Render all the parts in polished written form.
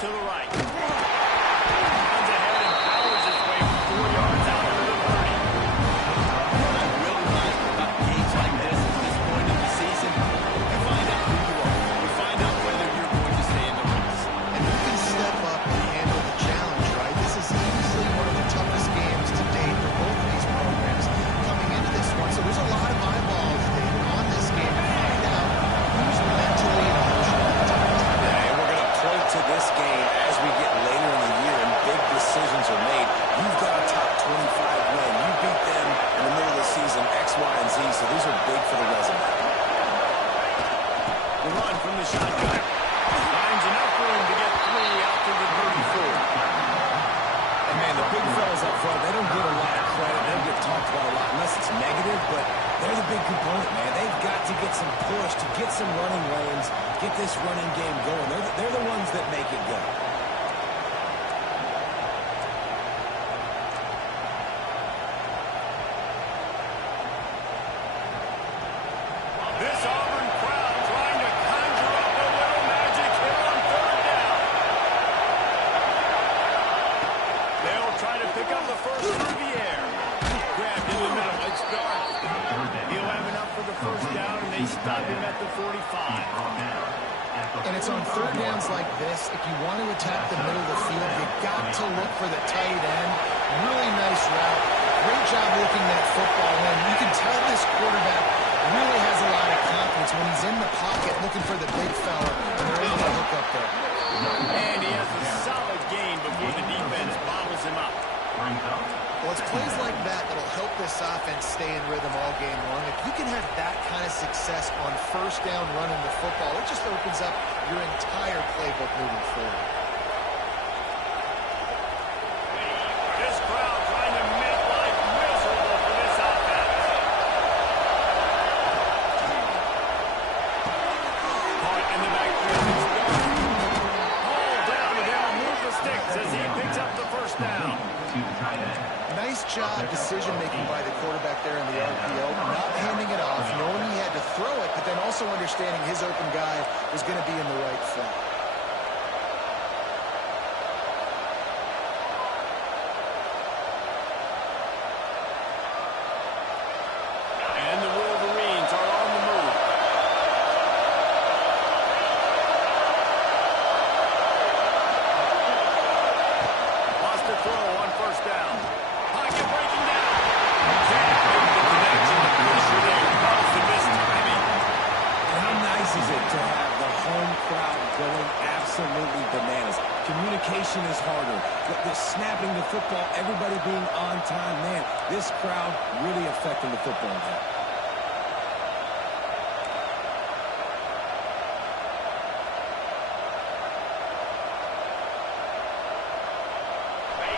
to the right. Runs ahead and powers his way 4 yards out to the 30. What I really like about games like this at this point in the season, you find out who you are. You find out whether you're going to stay in the race. And who can step up and handle the challenge, right? This is easily one of the toughest games to date for both of these programs coming into this one. So there's a lot of eyeballs, David, on this game to find out who's mentally and emotionally on top. Yeah, and we're going to point to this game as we get later in the year and big decisions are made. You've got a top 25 win. You beat them in the middle of the season, X, Y, and Z, so these are big for the resume. The run from the shotgun. Finds enough room to get 3 out to the 34. And man, the big fellas up front, they don't get a lot of credit. They don't get talked about a lot unless it's negative, but they're the big component, man. They've got to get some push, to get some running lanes, get this running game going. They're the ones that make it go. This Auburn crowd trying to conjure up a little magic here on 3rd down. They'll try to pick up the first through the air. Grabbed in the middle. Nice start. He'll have enough for the first down, and they stop him at the 45. And it's on 3rd downs like this. If you want to attack the middle of the field, you got to look for the tight end. Really nice route. Great job looking that football in. You can tell this quarterback really has a lot of confidence when he's in the pocket looking for the big fella, and they're able to hook up there. And he has a solid gain before the defense bobbles him up. Well, it's plays like that that'll help this offense stay in rhythm all game long. If you can have that kind of success on 1st down running the football, it just opens up your entire playbook moving forward. This crowd trying to make life miserable for this offense. Caught in the backfield. Hauled down, and they'll move the sticks as he picks up the first down. Nice job decision-making by the quarterback there in the RPO, not handing it off, knowing he had to throw it, but then also understanding his open guy was going to be in the right spot. And the Wolverines are on the move. Lost the throw on 1st down. Pocket breaking down. Can't make the connection. The pressure there caused the missed timing. And how nice is it to have the home crowd going absolutely bananas? Communication is harder. The snapping the football, everybody being on time. Man, this crowd really affecting the football game.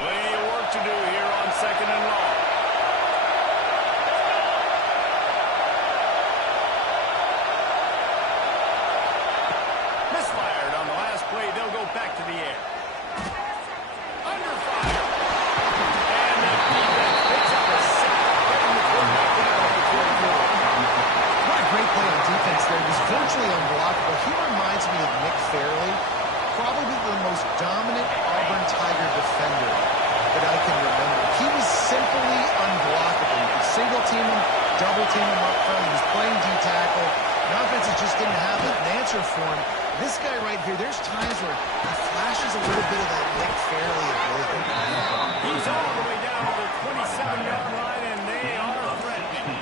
Plenty of work to do here on 2nd and long. Misfired on the last play. They'll go back to the air. Under fire. And the defense picks up a sack, getting the quarterback down at the 44. What a great play on defense there. He was virtually unblockable. He reminds me of Nick Fairley, probably the most dominant Auburn Tiger defender that I can remember. He was simply unblockable. You could single team him, double team him up front. He was playing D-tackle. The offenses just didn't have an answer for him. This guy right here, there's times where he flashes a little bit of that Nick Fairley ability. He's all the way down to the 27-yard line, and they are threatening.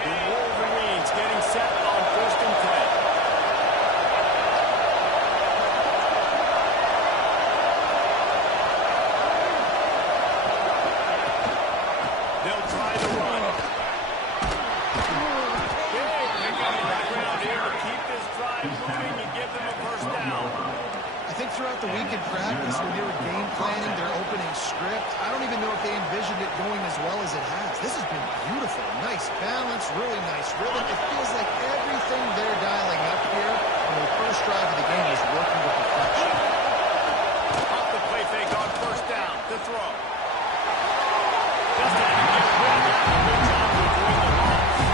The Wolverines getting set on 1st and 10. They'll try the run. Big pick on the background here to keep this drive moving and give them a first down. I think throughout the week in practice, when they were game planning their opening script, I don't even know if they envisioned it going as well as it has. This has been beautiful. Nice balance, really nice rhythm. It feels like everything they're dialing up here on the first drive of the game is working with perfection. Off the play fake on 1st down. The throw. Just had to get rid of that. Good job to avoid the loss.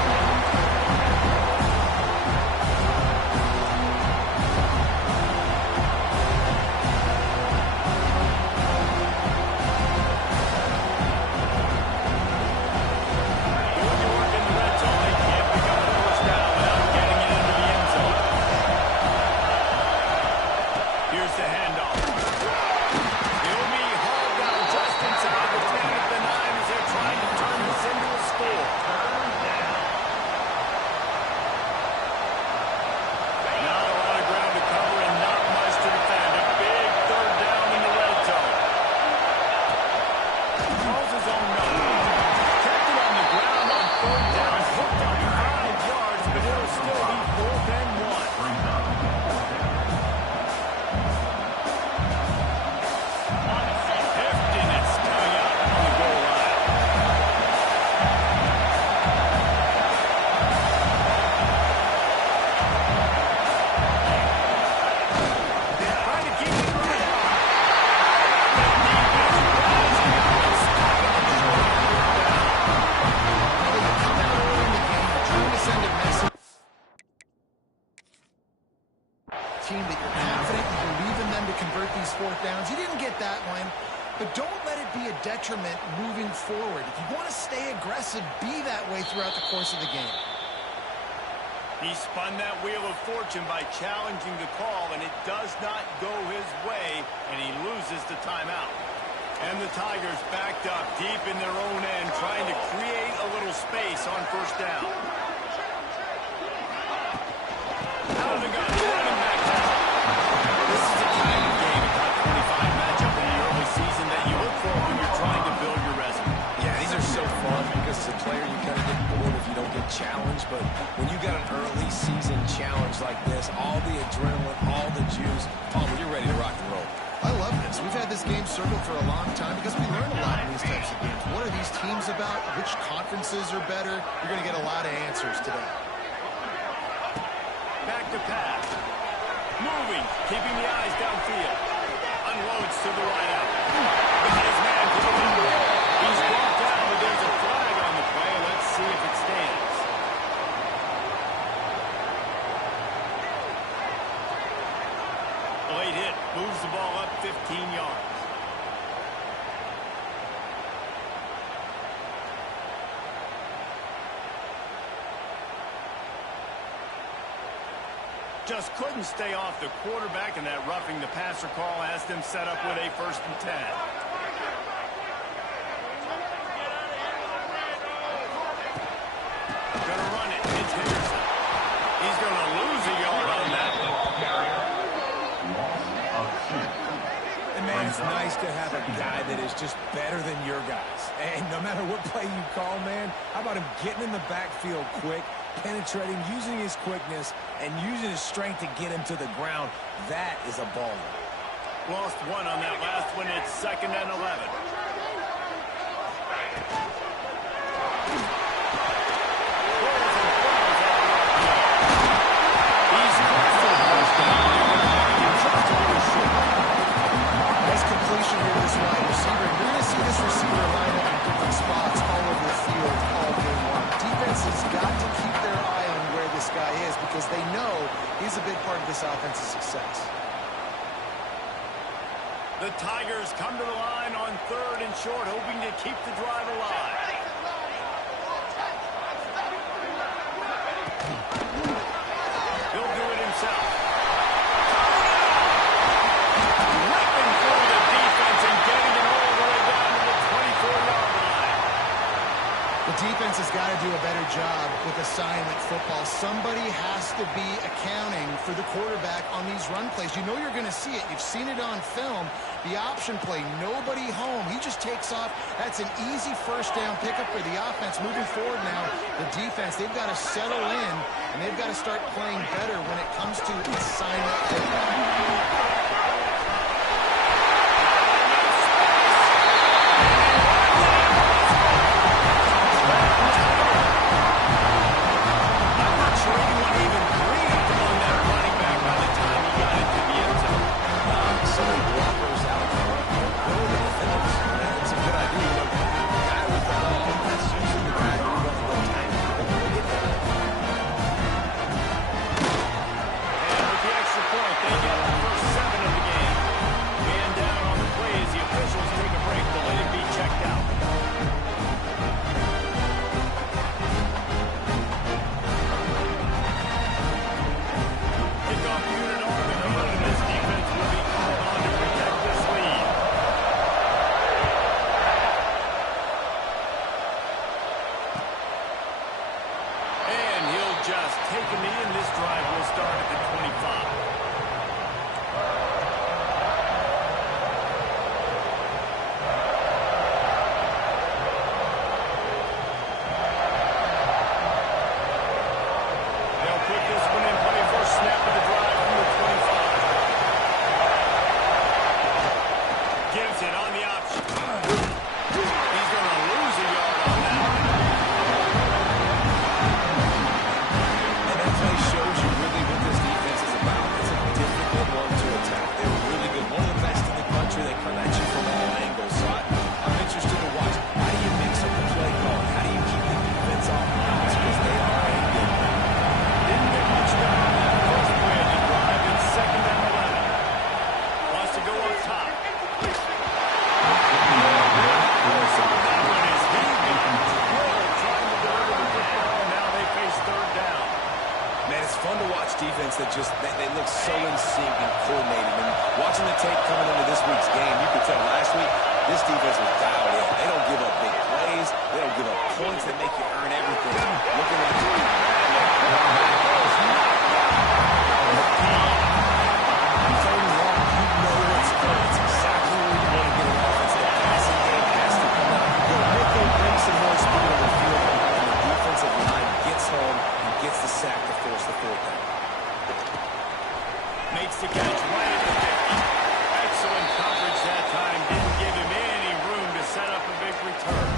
team that you're confident, you believe in them to convert these fourth downs. You didn't get that one, but don't let it be a detriment moving forward. If you want to stay aggressive, be that way throughout the course of the game. He spun that wheel of fortune by challenging the call, and it does not go his way, and he loses the timeout. And the Tigers backed up deep in their own end, trying to create a little space on first down. Out of the gun, running back down. This is the kind of game, a top 25 matchup in the early season that you look for when you're trying to build your resume. Yeah, these are so fun because as a player you kind of get bored if you don't get challenged, but when you got an early season challenge like this, all the adrenaline, all the juice, you're ready to rock and roll. I love this. We've had this game circled for a long time because we learn a lot in these types of games. What are these teams about? Which conferences are better? You're going to get a lot of answers today. Back to pass. Moving, keeping the eyes downfield. Unloads to the right out. Got his man to the window. He's brought down, but there's a flag on the play. Let's see if it stands. A late hit. Moves the ball up 15 yards. Just couldn't stay off the quarterback, and that roughing the passer call has them set up with a 1st and 10. Gonna run it. It's Henderson. He's gonna lose a yard on that one. And man, it's nice to have a guy that is just better than your guys. And no matter what play you call, man, how about him getting in the backfield quick, penetrating, using his quickness, and using his strength to get him to the ground? That is a baller. Lost one on that last one. It's 2nd and 11. Nice completion here to this wide receiver. You're going to see this receiver line up in different spots all over the field all game long. Defense has got to keep their eye on where this guy is because they know he's a big part of this offense's success. The Tigers come to the line on 3rd and short, hoping to keep the drive alive. He'll do it himself. Ripping through the defense and getting it all the way down to the 24-yard line. The defense has got to do a better job with assignment football. Somebody has to be accounting for the quarterback on these run plays. You know you're going to see it. You've seen it on film. The option play, nobody home. He just takes off. That's an easy 1st down pickup for the offense. Moving forward now, the defense, they've got to settle in, and they've got to start playing better when it comes to assignment football. Just take a knee, and this drive will start at the 25. They'll put this one in play for a snap of the drive from the 25. Gives it on the option. He's going to lose a yard on that one. Shows you really what this defense is about. It's offense that just, they look so in sync and coordinated. And watching the tape coming into this week's game, you could tell last week, this defense was dialed in. They don't give up big plays. They don't give up points that make you earn everything. Looking like makes the catch right at the 50. Excellent coverage that time. Didn't give him any room to set up a big return.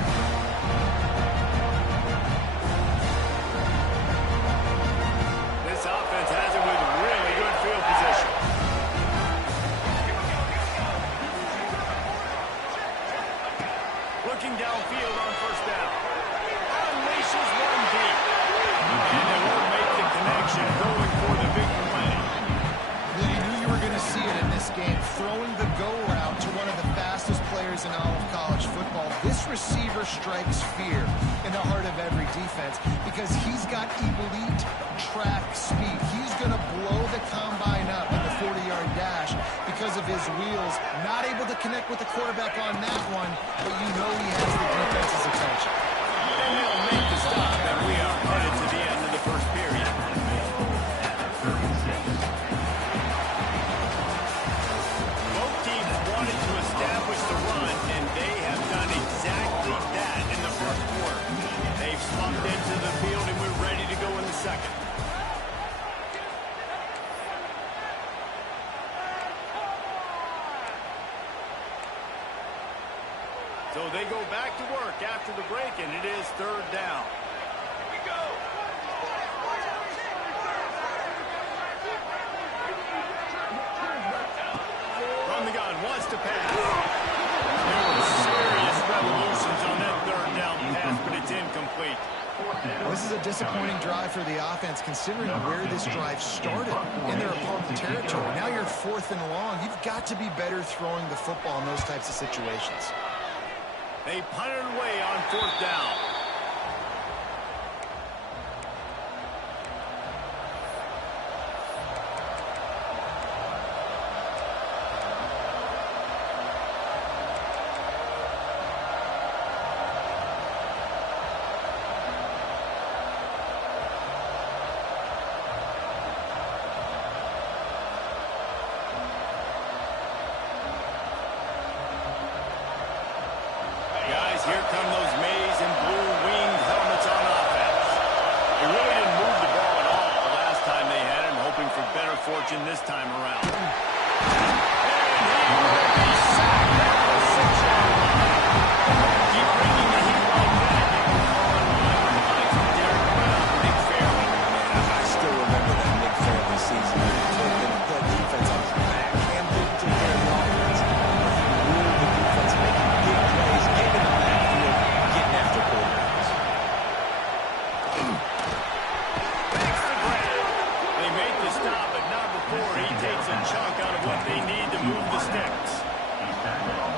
This offense has it with really good field position. Looking downfield on first down. Unleashes one deep. And they won't make the connection, going for the big play. You knew you were going to see it in this game, throwing the go route to one of the fastest players in all of college football. This receiver strikes fear in the heart of every defense because he's got elite track speed. He's going to blow the combine up in the 40-yard dash because of his wheels. Not able to connect with the quarterback on that one, but you know he has the defense's attention. And they'll make the stop, and we are headed to the end of the first period. Both teams wanted to establish the run, and they have done exactly that in the first quarter. They've slumped into the field, and we're ready to go in the second. So they go back to work after the break, and it is third down. Here we go. From the gun, wants to pass. There were serious revolutions on that third down pass, but it's incomplete. This is a disappointing drive for the offense, considering where this drive started in their opponent territory. Now you're 4th and long. You've got to be better throwing the football in those types of situations. They punted away on fourth down. Guys, here come those maize and blue winged helmets on offense. They really didn't move the ball at all the last time they had it, hoping for better fortune this time around. And he will be sacked at the 6-yard line. Keep bringing the heat like that. You can call it line reminds of Derek Brown, Nick Fairley. I still remember that Nick Fairley season. The defense on his back, Cam didn't take care of the offense. He ruled the defense, making big plays, getting in the backfield, getting after quarterbacks. Makes the grab. They make the stop, but not before he takes a chunk out of what they need to move the sticks.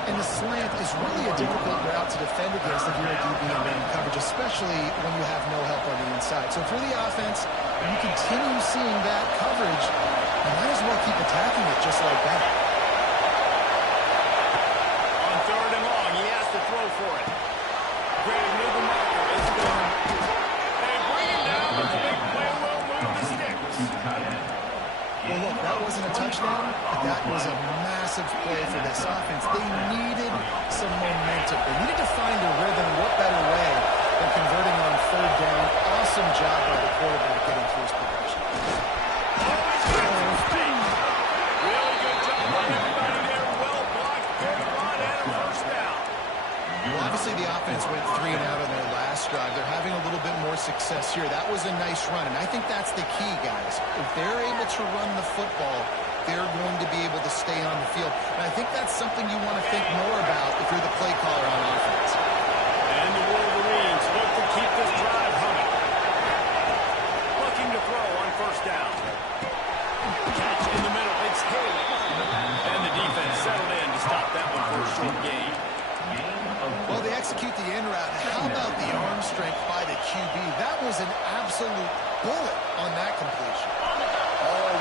And the slant is really a difficult route to defend against if you're a DB in man coverage, especially when you have no help on the inside. So for the offense, when you continue seeing that coverage, you might as well keep attacking it just like that. On third and long, he has to throw for it. Greg Newbermarker is going. They bring him down, but the big play will move the sticks. Well, look, that wasn't a touchdown, but that was a massive play for this offense. They needed some momentum. They needed to find a rhythm. What better way than converting on third down? Awesome job by the quarterback getting through his progression. Really good job on everybody there. Well blocked, good run, and a first down. Well, obviously the offense went 3 and out on their last drive. They're having a little bit more success here. That was a nice run, and I think that's the key, guys. If they're able to run the football, they're going to be able to stay on the field. And I think that's something you want to think more about if you're the play caller on offense. And the Wolverines look to keep this drive humming. Looking to throw on first down. Catch in the middle. It's Haley. And the defense settled in to stop that one for a short gain. Well, they execute the in route. How about the arm strength by the QB? That was an absolute bullet on that completion. Oh,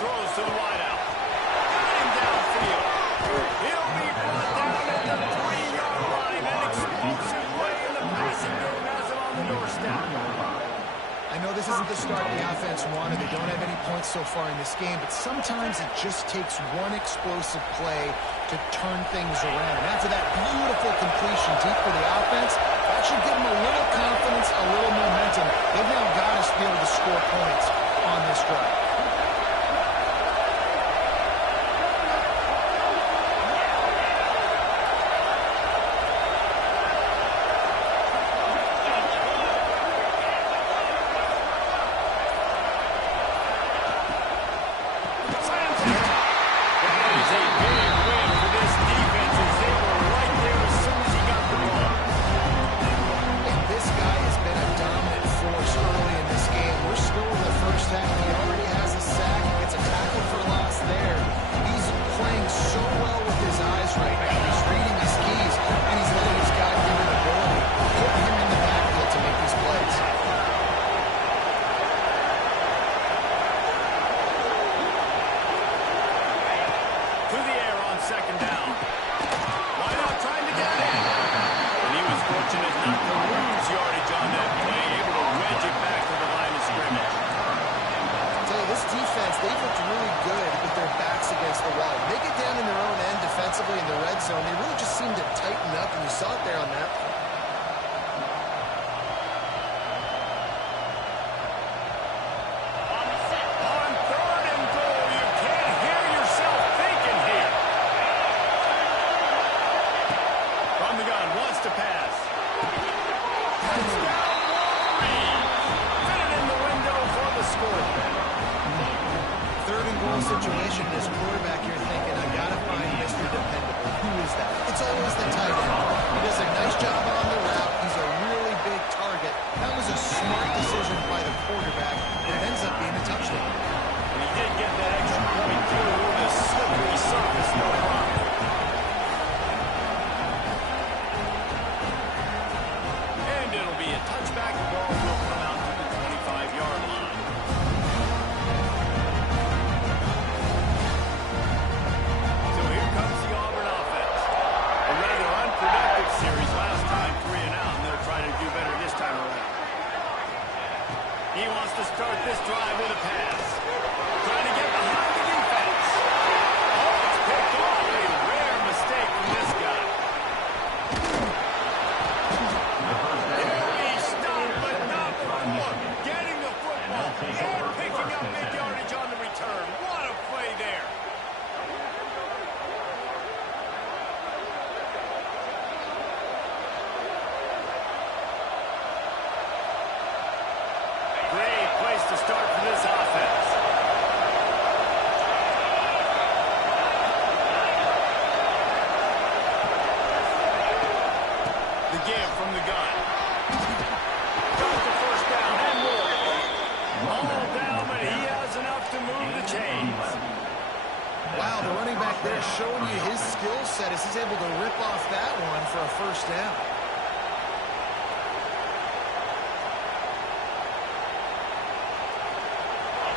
throws to the wideout. Got him downfield. He'll be brought down at the 3-yard line. An explosive play in the passing game has him on the doorstep. I know this isn't the start the offense wanted. They don't have any points so far in this game, but sometimes it just takes one explosive play to turn things around. And after that beautiful completion deep for the offense, that should give them a little confidence, a little momentum. They've now got us to be able to score points on this drive. In the red zone, they really just seemed to tighten up, and you saw it there on that. On 3rd and goal, you can't hear yourself thinking here. From the gun, wants to pass. Touchdown, Wolverine! Fitted in the window for the score. 3rd and goal situation, this quarterback here thinking, I gotta find Mr. Dependable. Who is that? It's always the tight end. He does a nice job on the route. He's a really big target. That was a smart decision by the quarterback, and it ends up being a touchdown. And he did get that extra point through with a slippery surface, no problem. And it'll be a touchback. The ball will come out to the 25-yard line. So here comes the Auburn offense. A rather unproductive series last time, 3 and out, and they'll try to do better this time around. He wants to start this drive with a pass. Trying to get behind the defense. Oh, it's picked off. A rare mistake from this guy. He'll be stopped, but not before getting the football and picking up big yardage on the return. What a play there. Great place to start for this offense. The give from the gun. Got the first down and more. All down, but he has enough to move the chains. Wow, the running back there showing you his skill set as he's able to rip off that one for a first down.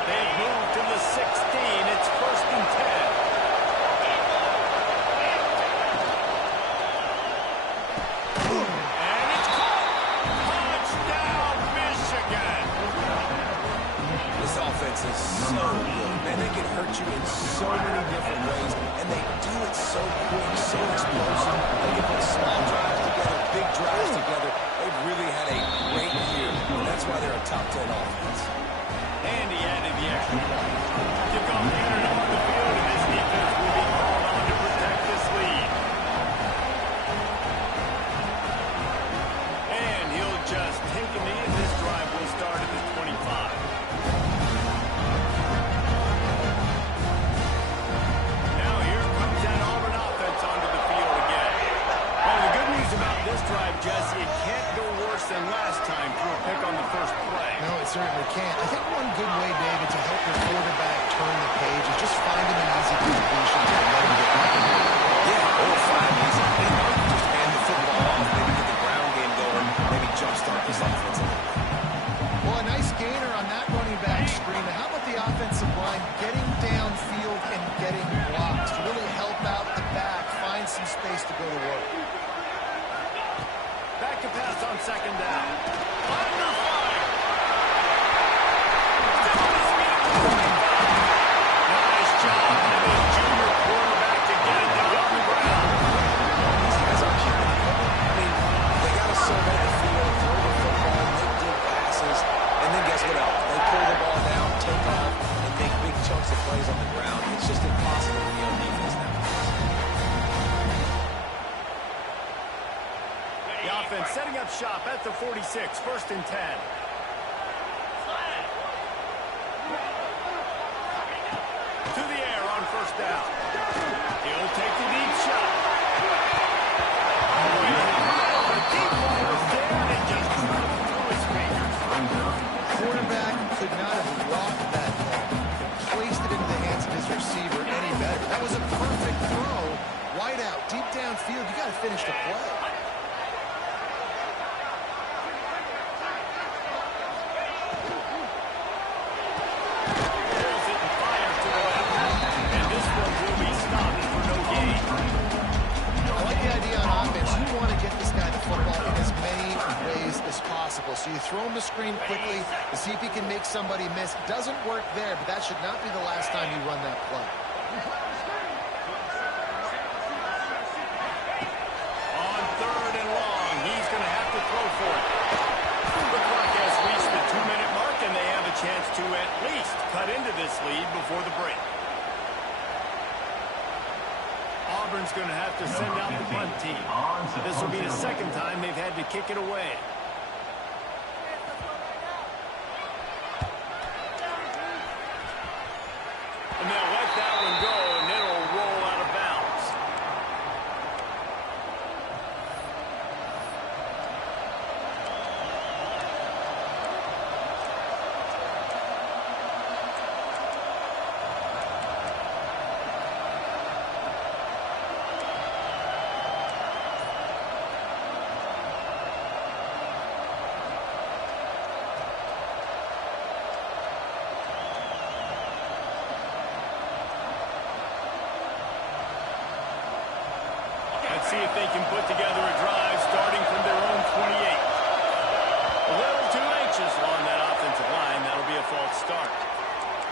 They've moved to the 16. It's 1st and 10. And it's caught. Touchdown, Michigan. This offense is so good. Man, they can hurt you in so many different ways, and they do it so quick, so explosive. They can put small drives together, big drives together. They've really had a great year, and that's why they're a top 10 offense. And he added the extra point. Kickoff entered on the field, and this defense will be called on to protect this lead. And he'll just take a knee, and this drive will start at the 25. Now here comes that Auburn offense onto the field again. Well, the good news about this drive, Jesse, it can't go worse than last time through a pick on the first play. No, it certainly can't. I think one good way, David, to help your quarterback turn the page is just find him an easy completion and let him get back in there. Yeah, or find easy handoff. Just hand the football off, maybe get the ground game going, maybe jumpstart this offense a little bit. Well, a nice gainer on that running back screen. How about the offensive line getting down place to go to work. Back to pass on second down. Under fire. Nice job by the junior quarterback to get it down on the ground. These guys are human. I mean, they got to survey the field, throw the football, make deep passes, and then guess what else? They pull the ball down, take off, and make big chunks of plays on the ground. It's just impossible to be on defense nowadays. The offense setting up shop at the 46, 1st and 10. To the air on 1st down. He'll take the deep shot. Oh, the deep ball was there, and it just slipped through his fingers. Quarterback could not have walked that ball, placed it into the hands of his receiver any better. That was a perfect throw. Wide out, deep downfield. You got to finish the play. Pulls it and fires to the left. And this one will be stopped for no gain. I like the idea on offense. You want to get this guy the football in as many ways as possible. So you throw him the screen quickly to see if he can make somebody miss. Doesn't work there, but that should not be the last time you run that play. On 3rd and long, he's going to have to throw for it. The clock has reached the 2-minute mark, and they have a chance to at least cut into this lead before the break. Auburn's going to have to send out the punt team. This will be the second time they've had to kick it away. And they'll let that one go, and it'll roll out of bounds. Let's see if they can put together a drive starting from their own 28. A little too anxious along that offensive line. That'll be a false start.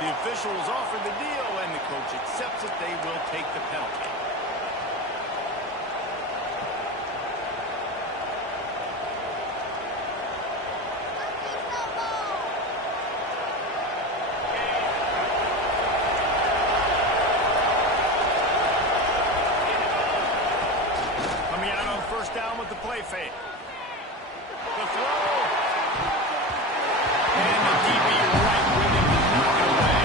The officials offer the deal, and the coach accepts it. They will take the penalty. Coming out on 1st down with the play fake. The throw. And the DB right with him to knock it away.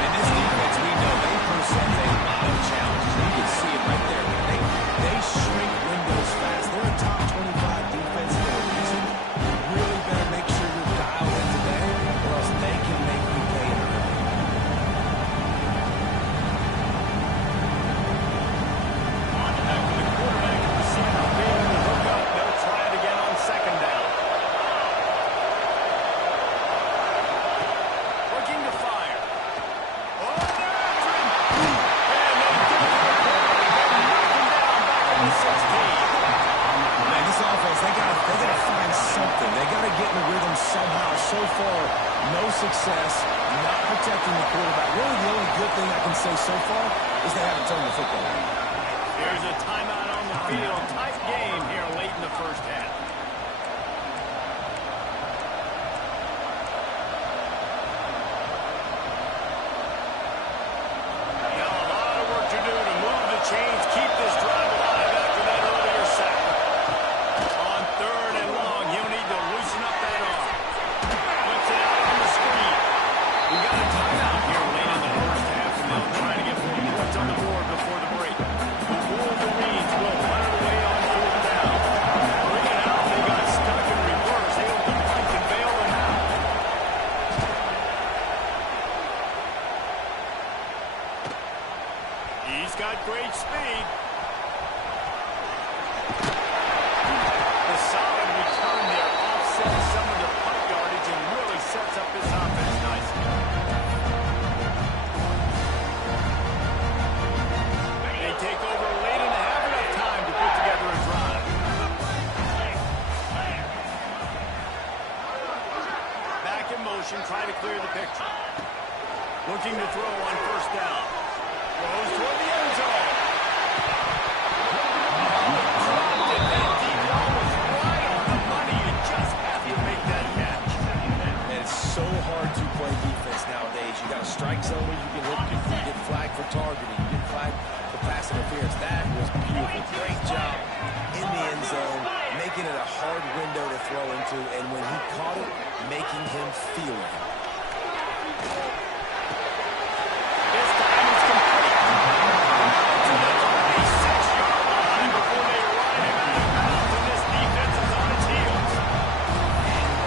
And this defense, we know they present a lot of challenges. You can see it right there. They shrink windows fast. They're a top 25 defense for a reason. You really better make sure you're dialed in today, or else they can make you pay in a hurry. After the quarterback and receiver being the hookup, they'll try it again on 2nd down. Looking to fire. Oh, they're after him. And they did it. They knocked him down back on the 16. Man, this offense, they gotta find something. They gotta get in the rhythm somehow. So far, no success, not protecting the quarterback. Really, the only good thing I can say so far is they haven't turned the football over. There's a timeout on the field. Tight game here late in the 1st half. Now a lot of work to do to move the chains, keep this drive alive after that earlier sack. On 3rd and long, he'll need to loosen up that arm. Flips it out on the screen. We got a timeout here late in the 1st half, and they'll try to get 4 points on the board before the break. The Wolverines will run it away on 4th down. Bring it out. They got stuck in reverse. Able to punt and bail them out. He's got great speed. The solid return there offsets some of the punt yardage and really sets up this offense nicely. They take over late in the half, enough looking to throw on first down. Throws toward the end zone. That deep ball was right on the money. You just have to make that catch. And it's so hard to play defense nowadays. You got a strike zone where you can hit people. You get flagged for targeting. You get flagged for pass interference. That was beautiful. Great job in the end zone, making it a hard window to throw into, and when he caught it, making him feel it. This time it's complete. To the 36-yard line before they ride him out of bounds, and this defense is on its heels.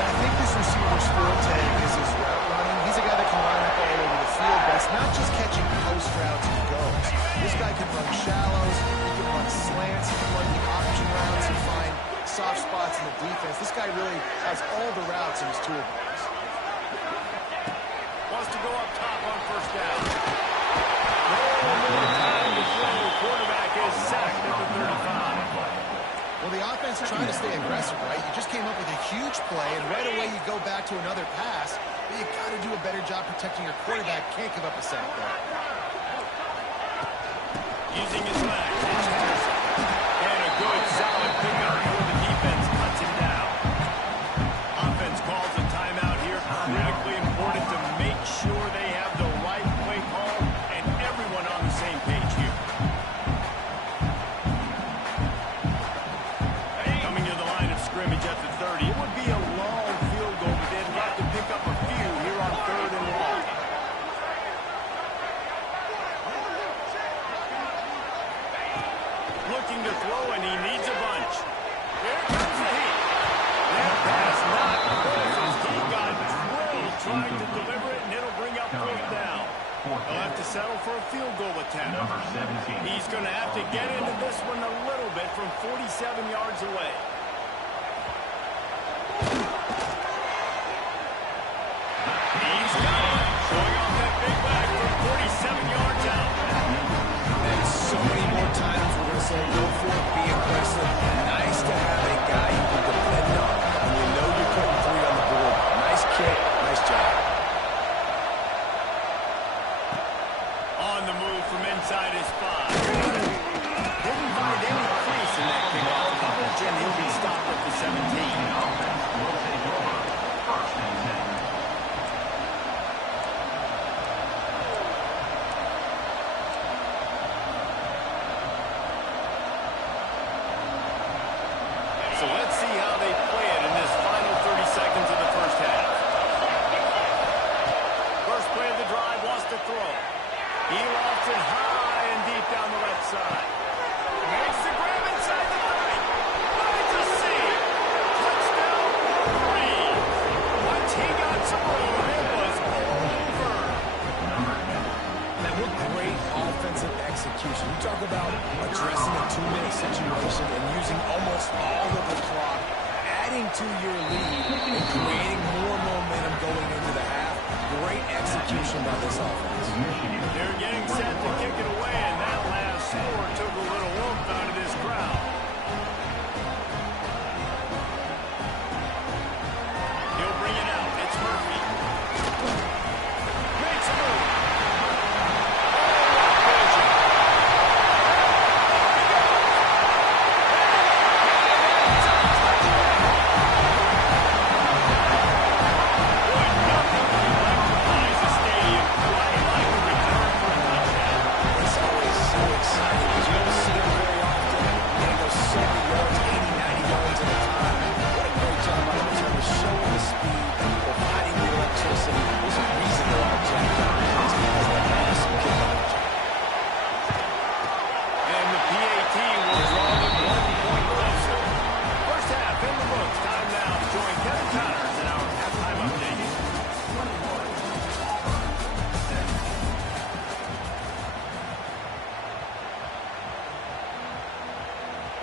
I think this receiver's forte is his route running. He's a guy that can line up all over the field, but it's not just catching post routes and goes. This guy can run shallows, he can run slants, he can run the option routes and find soft spots in the defense. This guy really has all the routes in his toolbox. Wants to go up top on first down. No more time to throw. Quarterback is sacked at the 35. Well, the offense is trying to stay aggressive, right? You just came up with a huge play, and right away you go back to another pass, but you got to do a better job protecting your quarterback. Can't give up a sack there. Using his legs, it's Henderson. And a good, solid pickup before the defense cuts him down. Offense calls a timeout here. Critically important to make sure they have the right play call and everyone on the same page here. Coming to the line of scrimmage at the 30. It would be a long field goal, but they'd have to pick up a few here on 3rd and long. Looking to throw, and he needs a bunch. Here comes the heat. That pass not close as he got drilled trying to deliver it, and it'll bring up 4th down. They'll have to settle for a field goal attempt. He's going to have to get into this one a little bit from 47 yards away. He's got it. Showing off that big bag from 47 yards out. And so many more times we're going to say, go for it, be aggressive. Nice to have a guy you can depend on when you know you're putting 3 on the board. Nice kick, nice job. On the move from inside his 5. Didn't find any crease in that kickoff coverage, and he'll be stopped at the 17. So let's see how they play it in this final 30 seconds of the first half. First play of the drive, wants to throw. He lofts it high and deep down the left side. Makes the grab inside the 30. Finds a seam. Touchdown, Wolverine. Once he got some room, it was over. Now, what great offensive execution. You talk about addressing a 2-minute situation and using almost all of the clock, adding to your lead and creating more momentum going into the half. Great execution by this offense. They're getting set to kick it away, and that last score took a little oomph out of this crowd. He'll bring it out. It's Murphy. Makes a move.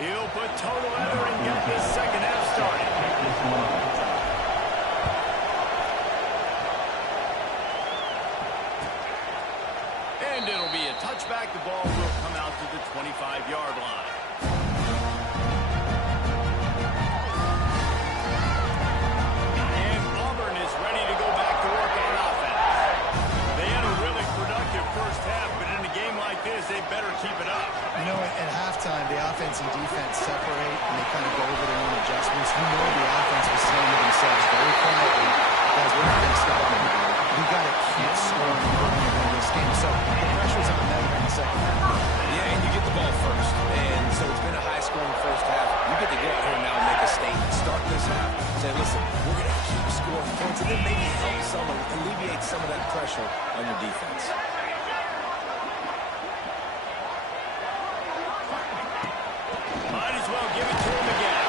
He'll put total effort and get this second half started. And it'll be a touchback. The ball will come out to the 25-yard line. And Auburn is ready to go back to work on offense. They had a really halftime, the offense and defense separate, and they kind of go over their own adjustments. You know the offense was saying to themselves very quietly, guys, we're not going to stop anybody. We got to keep scoring in this game. So the pressure's on them in the second half. Yeah, and you get the ball first. And so it's been a high-scoring first half. You get to go out here now and make a statement. Start this half. Say, listen, we're going to keep scoring points, and then maybe help alleviate some of that pressure on your defense. Might as well give it to him again.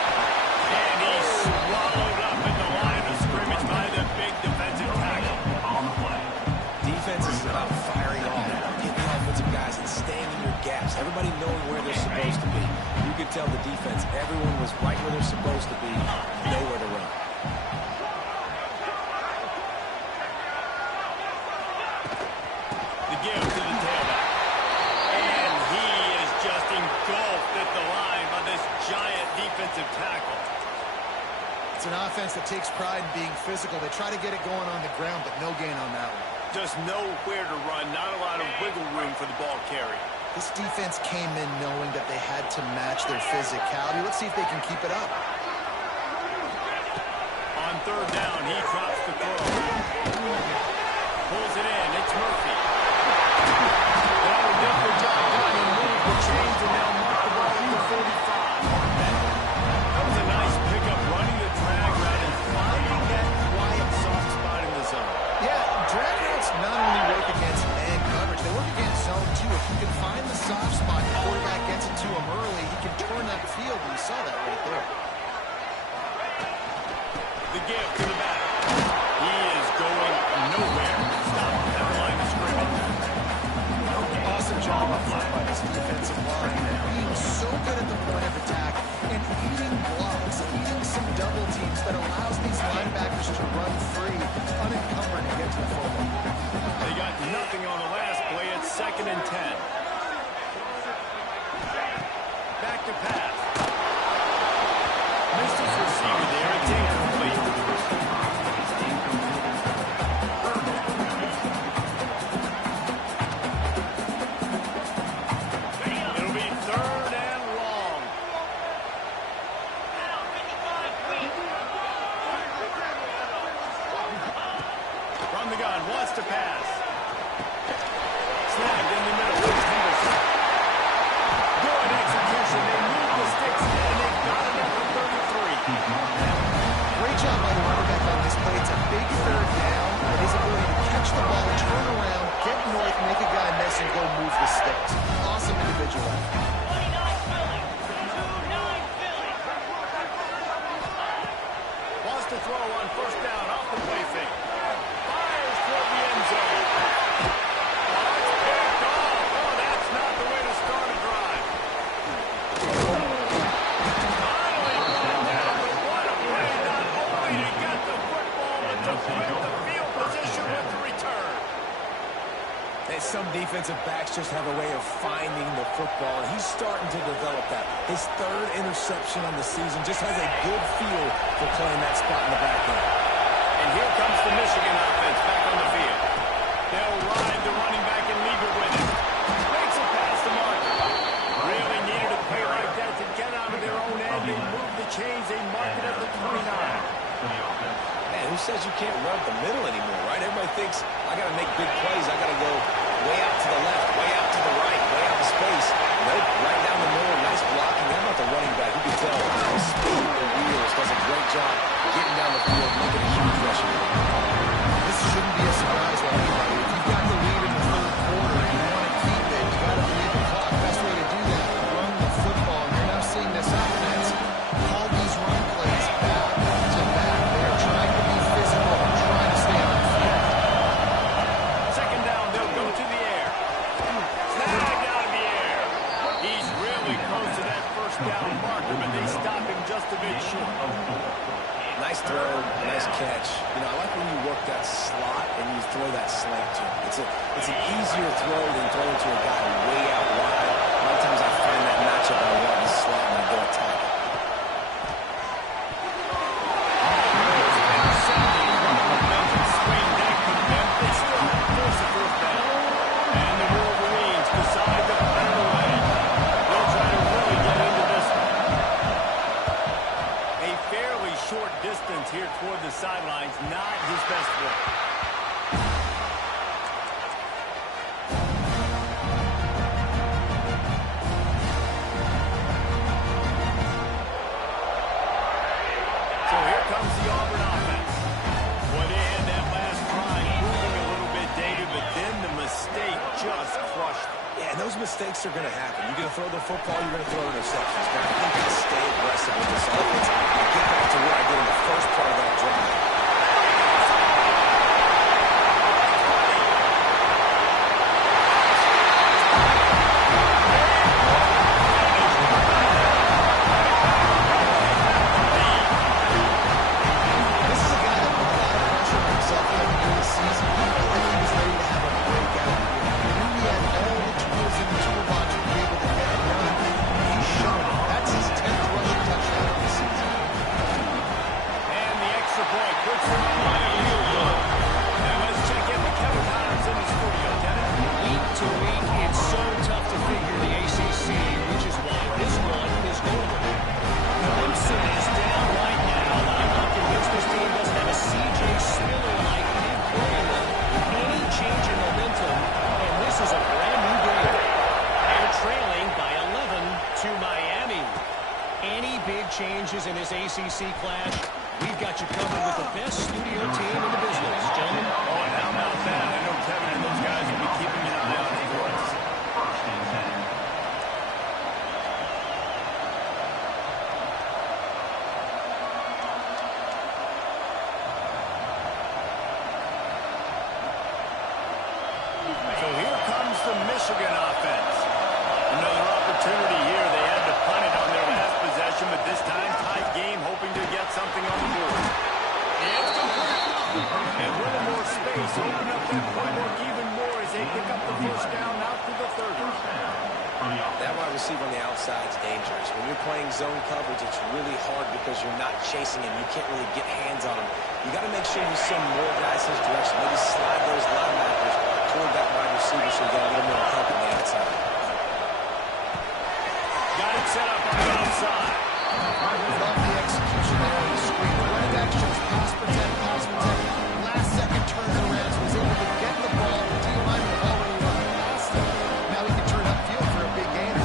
And he's swallowed up in the line of scrimmage by the big defensive tackle. On the play. Defense is about firing off, getting the offensive guys and staying in your gaps. Everybody knowing where they're supposed to be. You could tell the defense, everyone was right where they're supposed to be, nowhere to run. The give to the tailback. And he is just engulfed at the line by this giant defensive tackle. It's an offense that takes pride in being physical. They try to get it going on the ground, but no gain on that one. Just nowhere to run, not a lot of wiggle room for the ball carrier. This defense came in knowing that they had to match their physicality. Let's see if they can keep it up. On third down, he drops the throw. Pulls it in. It's Murphy. That'll get the job done and move the chains, and they'll mark the ball at the 45. That was a nice pickup, running the drag route and finding that quiet, soft spot in the zone. Yeah, drag routes not only work against man coverage, they work against zone too. If you can find the soft spot, the quarterback gets it to him early, he can turn that field, and you saw that right there. The give to the back. He is going nowhere. Stop at the line of scrimmage. Awesome job up front by this defensive line, being so good at the point of attack and eating blocks, eating some double teams that allows these linebackers to run free, unencumbered, and get to the football. They got nothing on the last play. It's 2nd and 10. Back to pass. Missed his receiver there. It's incomplete. It'll be 3rd and long. From the gun, wants to pass. Snagged in the middle. It's Henderson. Good execution. They move the sticks and they got it up to 33. Great job by the running back on this play. It's a big third down, and his ability to catch the ball, turn around, get north, make a guy miss, and go move the sticks. Awesome individual effort. Wants to throw on 1st down off the play fake. Fires toward the end zone. Oh, it's picked off. Oh, that's not the way to start a drive. Finally brought down, but what a play, not only to get the football, but to put the field position with the return. And some defensive backs just have a way of finding the football, and he's starting to develop that. His 3rd interception on the season just has a good feel for playing that spot in the back end. And here comes the Michigan offense back on the field. They'll ride the running back and leave it with him. Makes it past the marker. Really needed a play like that to get out of their own end. They move the chains. They mark it at the 29. Man, who says you can't run up the middle anymore, right? Everybody thinks, I got to make big plays. I got to go way out to the left, way out to the right, way out to space. Nope, right down the middle. Nice blocking. How about the running back? You can tell the speed of the wheels does a great job getting down the field, making a huge rushing. This shouldn't be a surprise to anybody. If you've got the lead in the 3rd quarter and you want to keep it, you've got to lead the clock. Best way to do that, run the football. And you're now seeing this offense call these run plays back to back. They're trying to be physical, trying to stay on the field. 2nd down, they'll go to the air. Snagged out of the air. He's really close to that 1st down marker, but they stop him just a bit short. Nice throw, nice catch. You know, I like when you work that slot and you throw that slant to him. It's an easier throw than throwing to a guy way out wide. A lot of times I find that matchup and I want the slot and I go attack it. And the Wolverines decide to punt it away. They'll try to run mistakes are going to happen. You're going to throw the football, you're going to throw interceptions. But I think they stay aggressive with this offense and get back to where I did in the first part of that drive. Changes in this ACC clash. We've got you covered with the best studio team in the business, gentlemen. Oh, and how about that? I know Kevin and those guys will be keeping an eye on it for us. So here comes the Michigan offense. Another opportunity here. They had to punt it on their last possession, but this time tight game, hoping to get something on the board. And with a more space, open up that playbook even more as they pick up the first down out to the 30. That wide receiver on the outside is dangerous. When you're playing zone coverage, it's really hard because you're not chasing him. You can't really get hands on him. You got to make sure you send more guys his direction. Maybe slide those linebackers toward that wide receiver so you get a little more help on the outside. Got it set up on the outside. Love the execution there on the screen. The running back shows pass protect, pass protect. Last second turnarounds, was able to get the ball. The D-line was already running past him. Now he can turn upfield for a big gain.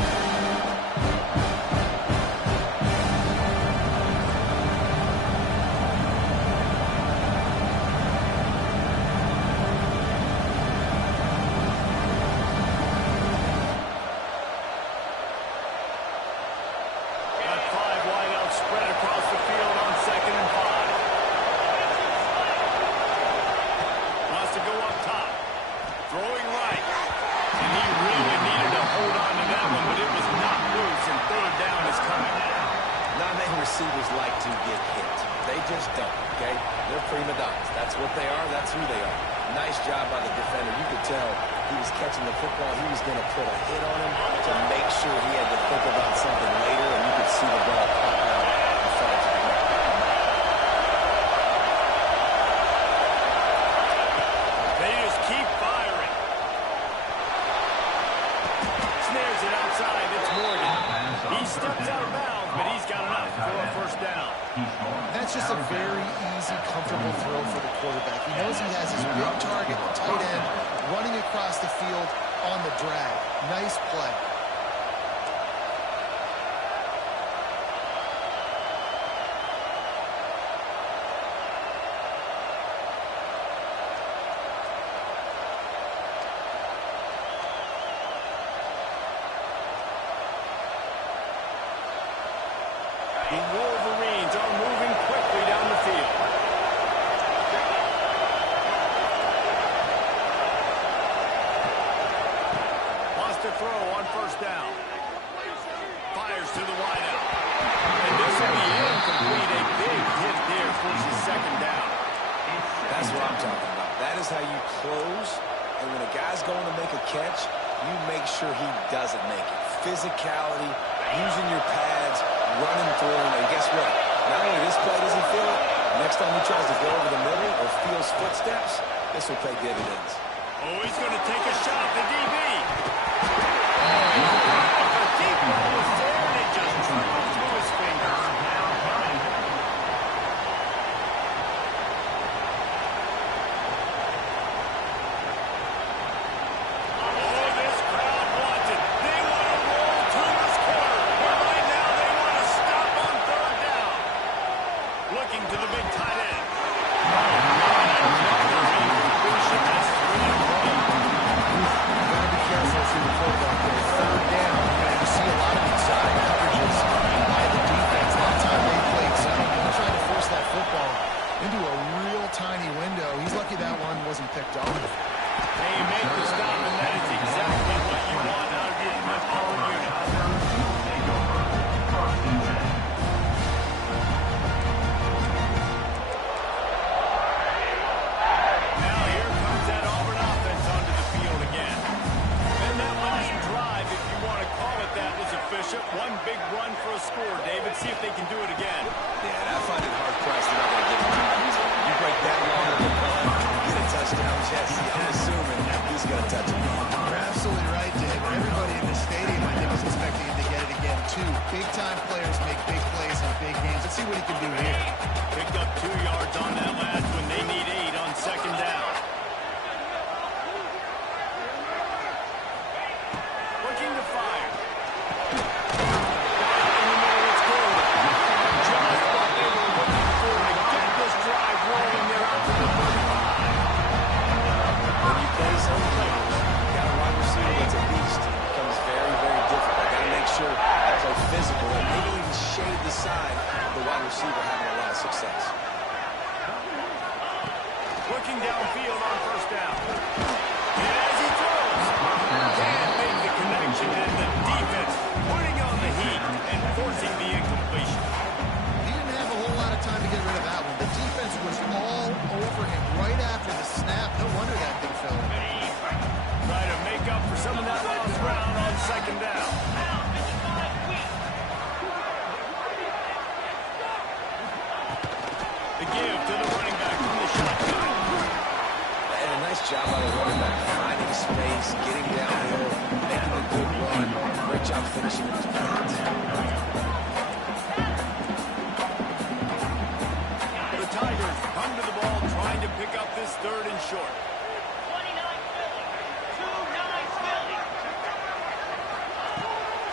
Receivers like to get hit. They just don't, okay? They're prima donnas. That's what they are. That's who they are. Nice job by the defender. You could tell he was catching the football. He was going to put a hit on him to make sure he had to think about something later, and you could see the ball pop out and fall to the ground. They just keep firing. Snares it outside. It's Morgan. He steps out of bounds, but he's got enough for a first down. That's just a very easy, comfortable throw for the quarterback. He knows he has his big target, the tight end, running across the field on the drag. Nice play. The Wolverines are moving quickly down the field. Wants to throw on first down. Fires to the wideout. And this will be incomplete. A big hit there for his second down. That's what I'm talking about. That is how you close. And when a guy's going to make a catch, you make sure he doesn't make it. Physicality, using your pads, running through him, and guess what? Not only this play does he feel it, next time he tries to go over the middle or feels footsteps, this will pay dividends. Oh, he's going to take a shot at the DB. The deep ball was there, and it just trickled through his fingers. Oh, this crowd wants it. They want to roll to this corner. But right now, they want to stop on third down. Looking to the big tight end. Gotta be careful if you're the quarterback there. run for a score, David. See if they can do it again. Yeah, and I find it hard-pressed they're not going to give it back. You break that long of a run, get a touchdown, Jesse. I'm assuming he's going to touch it. You're absolutely right, Dave. Everybody in this stadium, I think, was expecting him to get it again, too. Big-time players make big plays in big games. Let's see what he can do here. Picked up 2 yards on that last one. They need 8 on second down. Looking to fire. In the middle, it's Golden. Just what they were looking for to get this drive rolling there out to the 35. When you play some players, you got a wide receiver that's a beast. It becomes very, very difficult. Got to make sure I play physical and maybe even shade the side of the wide receiver having a lot of success. Looking downfield on first down. And as he throws, can't make the connection, and the defense putting on the heat and forcing the incompletion. He didn't have a whole lot of time to get rid of that one. The defense was all over him right after the snap. No wonder that thing fell. Try to make up for some of that lost ground on second down. The give to the running back from the shotgun. And a nice job by the running back, finding space, getting downhill, making a good run. Great job finishing his pass. The Tigers come to the ball trying to pick up this third and short.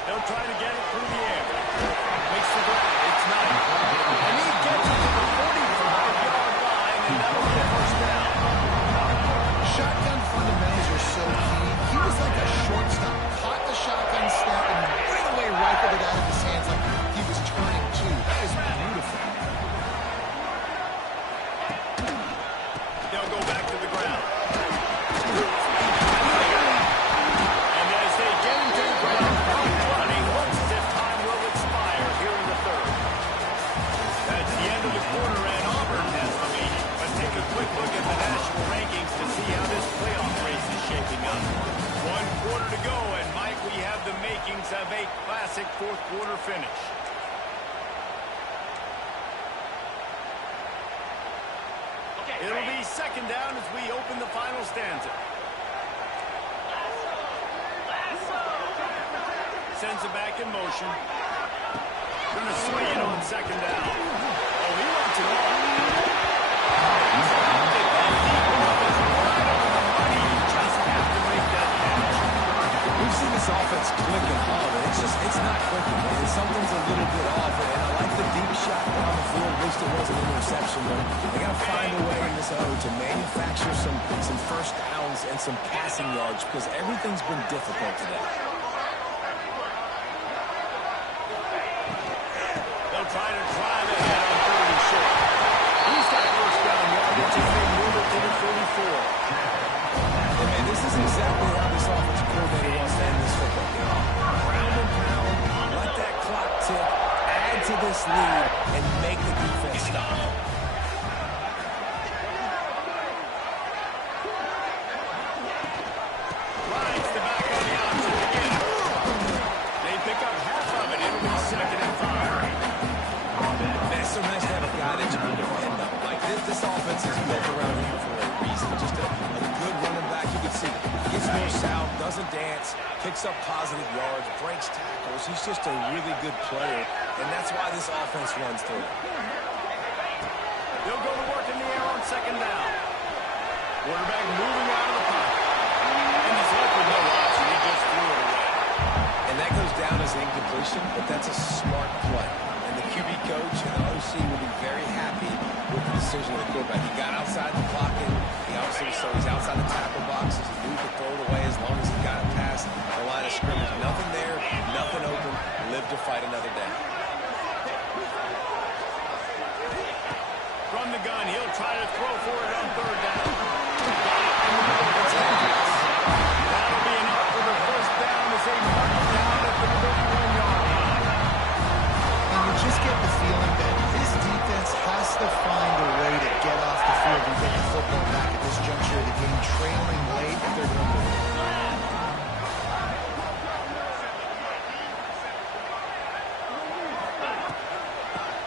They'll try to get it through the air. Makes the grab. It's not. And he gets it to the 45-yard line, and that'll be a first down. Shotgun fundamentals are so key. He was like a shortstop. Caught the shotgun snap and right away rifled it out of his hands like he was turning too. That is beautiful. They'll go back to the ground. And as they get him to the ground, running, looks as if time will expire here in the third. That's the end of the quarter, and Auburn has the lead. But take a quick look at the national rankings to see how this playoff race is shaping up. 1 quarter to go, and Mike, we have the makings of a classic fourth quarter finish. It'll be second down as we open the final stanza. Sends it back in motion. Going to swing it on second down. Oh, he wants it all. He's stopped it. That deep ball is right on the money. You just have to make that catch. We've seen this offense click and holler. It's not clicking, man. Something's a little bit off, and I like the deep shot down the field. At least it wasn't an interception, but they got to find a way in this O to manufacture some first downs and some passing yards because everything's been difficult today. They'll try to drive ahead on third and short. He's got first down yardage as they move it to the 44. Yeah, man, this is exactly how this offensive coordinator wants to end this football game. Ground and pound, let that clock tick, add to this lead, and make the defense stop. Rides the back on the option again. They pick up half of it. It'll be second and 5. Man, it's so nice to have a guy that you can depend on. Like, this offense is built around him for a reason. Just a good running back. You can see gets north south, doesn't dance, picks up positive yards, breaks tackles. He's just a really good player, and that's why this offense runs through it. They'll go to work in the air on second down. Quarterback moving out of the pocket. And he's left with no option. He just threw it away. And that goes down as an incompletion, but that's a smart play. And the QB coach and the OC will be very happy with the decision of the quarterback. He got outside the blocking. He obviously, so he's outside the tackle boxes. He knew to throw it away as long as he got it past the line of scrimmage. Nothing there, nothing open. Live to fight another day. From the gun, he'll try to throw for it on third down. Got it in the middle of his hands. That'll be enough for the first down as they mark down at the 31-yard line. And you just get the feeling that this defense has to find a way to get off the field and get the football back at this juncture of the game, trailing late if they're going to win.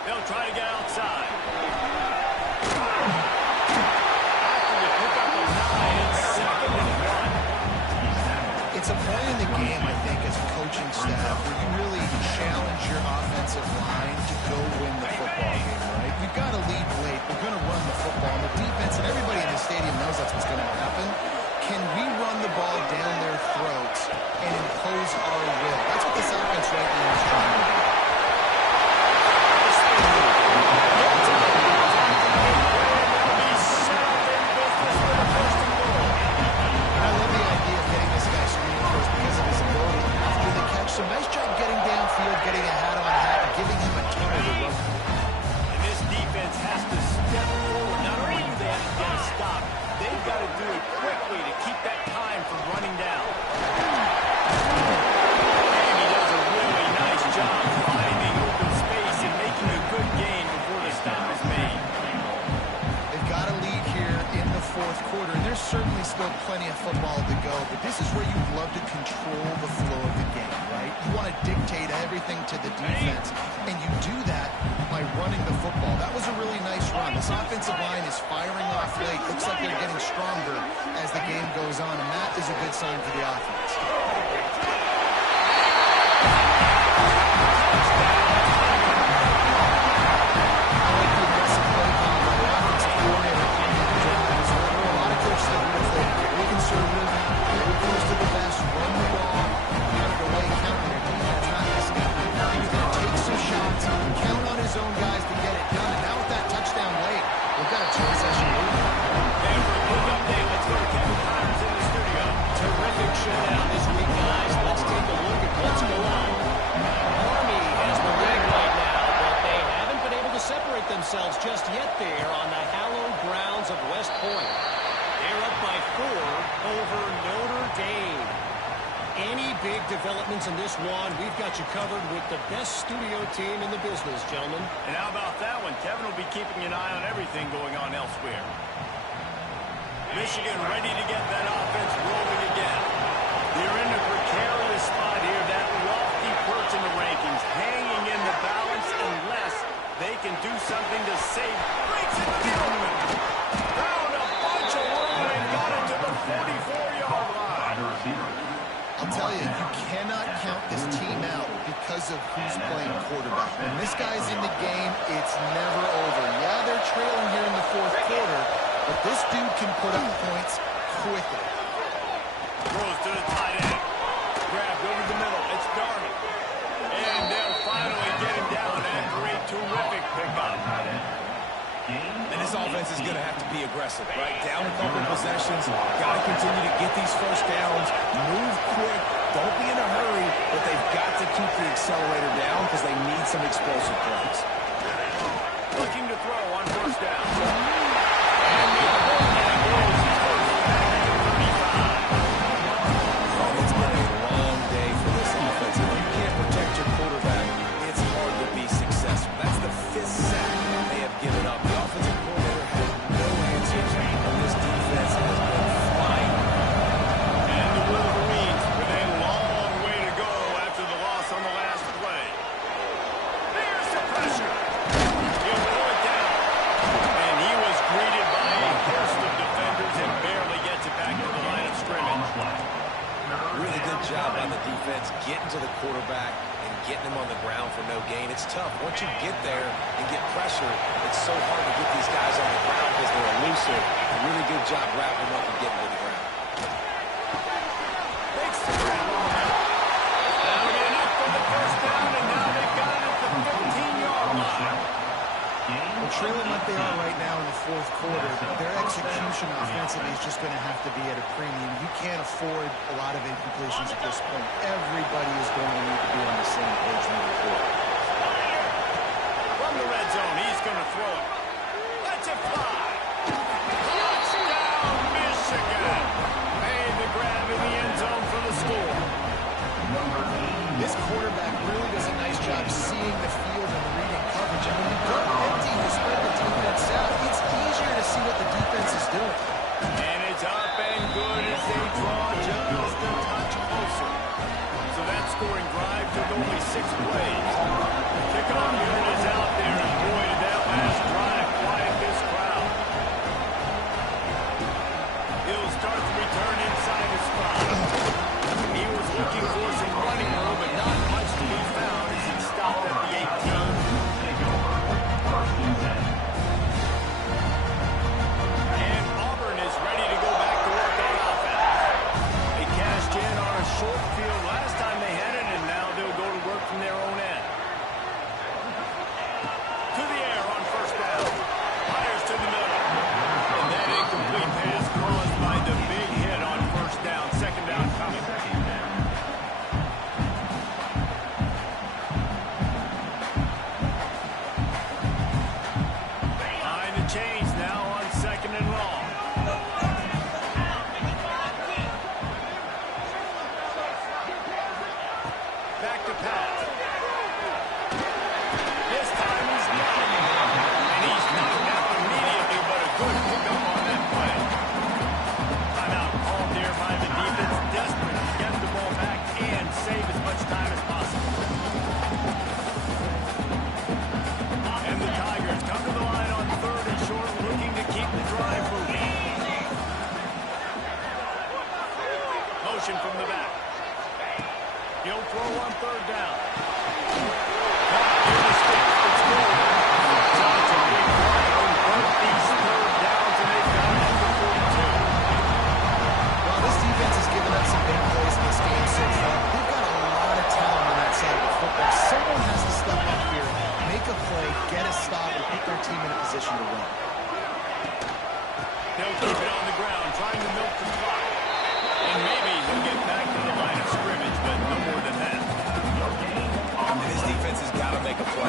They'll try to get outside. After the pick up of 9, it's 2nd and 1. It's a point in the game, I think, as a coaching staff, where you really challenge your offensive line to go win the football game, right? You've got to lead late. We're going to run the football. And the defense, and everybody in the stadium knows that's what's going to happen. Can we run the ball down their throats and impose our will? That's what this offense right now is trying to do. So nice job getting downfield, getting a hat-on-hat, and giving him a tunnel to run. And this defense has to step forward. Not only do they have to get a stop, they've got to do it quickly to keep that time from running down. And he does a really nice job finding open space and making a good gain before the stop is made. They've got a lead here in the fourth quarter, and there's certainly still plenty of football to go, but this is where you'd love to control the flow of the game, right? You want to dictate everything to the defense, and you do that by running the football. That was a really nice run. This offensive line is firing off late. Looks like they're getting stronger as the game goes on, and that is a good sign for the offense. themselves just yet there on the hallowed grounds of West Point. They're up by 4 over Notre Dame. Any big developments in this one, we've got you covered with the best studio team in the business, gentlemen. And how about that one? Kevin will be keeping an eye on everything going on elsewhere. Michigan ready to get that offense rolling again. They're in a precarious spot here, that lofty perch in the rankings, hanging in the balance unless they can do something to save. Breaks it down. Found a bunch of room and got it to the 44-yard line. I'll tell you, you cannot count this team out because of who's playing quarterback. When this guy's in the game, it's never over. Yeah, they're trailing here in the fourth quarter, but this dude can put up points quickly. Throws to the tight end. Grabbed over the middle. It's Darby. And they'll finally get him down after a terrific pickup. And this offense is going to have to be aggressive, right? Down a couple possessions. Got to continue to get these first downs. Move quick. Don't be in a hurry. But they've got to keep the accelerator down because they need some explosive plays. Looking to throw on first down. And the quarterback goes first back at 35. Oh, it's been a long day for this offense. If you can't protect your quarterback, it's hard to be successful. That's the 5th sack they have given up. The offensive coordinator had no answers, and this defense has been flying. And the Wolverines with a long way to go after the loss on the last play. There's the pressure. He'll throw it down. And he was greeted by a host of defenders and barely gets it back to the line of scrimmage. Really good job by the defense getting to the quarterback and getting him on the ground for no gain. It's tough. Once you get there and get pressure, it's so hard to get these guys on the ground because they're elusive. A really good job wrapping them up and getting to the ground. Makes the grab on that. That'll be enough for the first down, and now they've got it at the 15-yard line. Well, trailing like they are right now in the fourth quarter, their execution offensively is just going to have to be at a premium. You can't afford a lot of incompletions at this point. Everybody is going to need to be on the same page moving forward. From the red zone, he's going to throw it. Let's it fly. Touchdown, Michigan. Made the grab in the end zone for the score. This quarterback really does a nice job seeing the field and reading coverage. And when you go empty, you spread the defense out. It's easier to see what the defense is doing. And it's up and good as they draw just a touch closer. So that scoring drive took only 6 plays.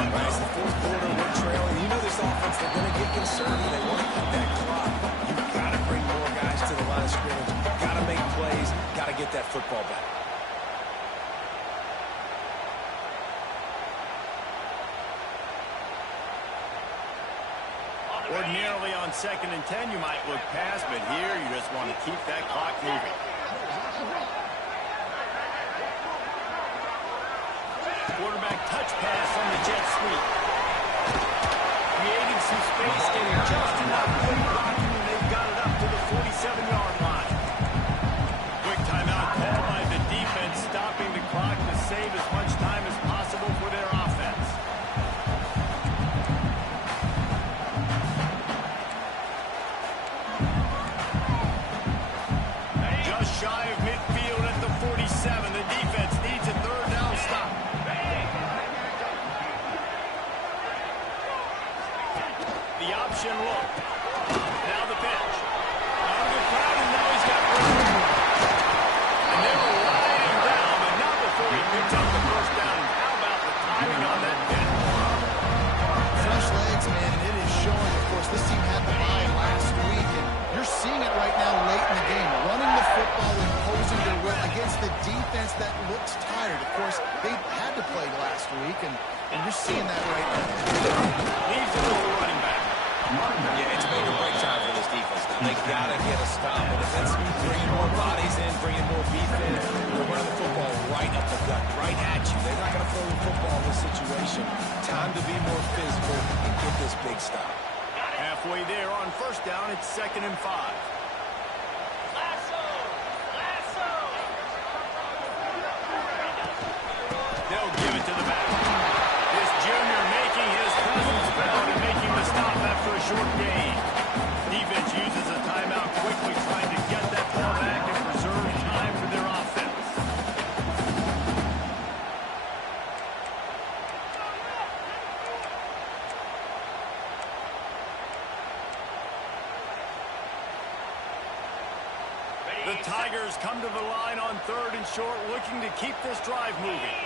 Right, it's the fourth quarter, we're trailing. You know this offense, they're going to get concerned. They want to keep that clock. You've got to bring more guys to the line of scrimmage. Got to make plays. Got to get that football back. Ordinarily on 2nd and 10, you might look past, but here you just want to keep that clock moving. Quarterback touch pass on the jet sweep. Creating some space, getting just enough quick blocking, and they've got it up to the 47-yard line. Quick timeout called by the defense, stopping the clock to save as much time as possible for their offense. Just shy of midfield at the 47. The defense needs a third down stop. The option look. Now the pitch. Under the crowd, and now he's got room. And they were lying down, but not before he picks up the first down. How about the timing on that pitch? Fresh legs, man, and it is showing. Of course, this team had the bye last week, and you're seeing it right now late in the game. Running the football, imposing their will against the defense that looks tired. Of course, they had to play last week, and you're seeing that right now. Leaves it with the running back. Yeah, it's make or break time for this defense now. They got to get a stop. And if it's bringing more bodies in, bringing more beef in, they're running the football right up the gut, right at you. They're not going to throw the football in this situation. Time to be more physical and get this big stop. Halfway there on first down, it's 2nd and 5. They'll give it to the back. This junior making his presence felt and making the stop after a short gain. Defense uses a timeout quickly, trying to get that ball back and preserve time for their offense. The Tigers come to the line on 3rd and short, looking to keep this drive moving.